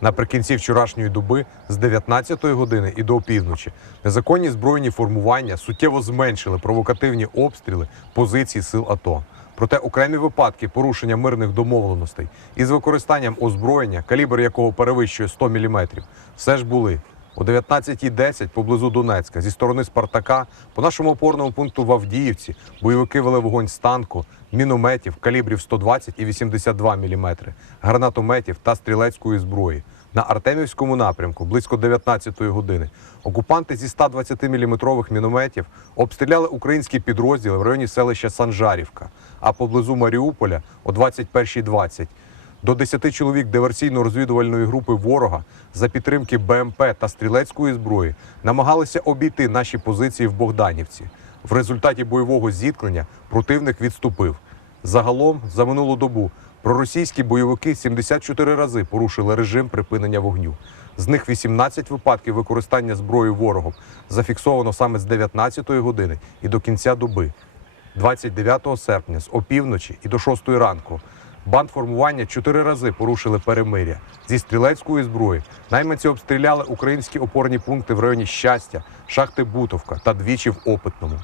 Наприкінці вчорашньої доби з 19-ї години і до опівночі незаконні збройні формування суттєво зменшили провокативні обстріли позицій сил АТО. Проте окремі випадки порушення мирних домовленостей із використанням озброєння, калібр якого перевищує 100 мм, все ж були. О 19.10 поблизу Донецька зі сторони Спартака по нашому опорному пункту в Авдіївці бойовики вели вогонь з танку, мінометів калібрів 120 і 82 мм, гранатометів та стрілецької зброї. На Артемівському напрямку близько 19-ї години окупанти зі 120-мм мінометів обстріляли українські підрозділи в районі селища Санжарівка, а поблизу Маріуполя о 21.20 до 10 чоловік диверсійно-розвідувальної групи ворога за підтримки БМП та стрілецької зброї намагалися обійти наші позиції в Богданівці. В результаті бойового зіткнення противник відступив. Загалом за минулу добу проросійські бойовики 74 рази порушили режим припинення вогню. З них 18 випадків використання зброї ворогом зафіксовано саме з 19-ї години і до кінця доби. 29 серпня з опівночі і до 6 ранку бандформування чотири рази порушили перемиря зі стрілецької зброї. Найманці обстріляли українські опорні пункти в районі щастя, шахти Бутовка та двічі в Опитному.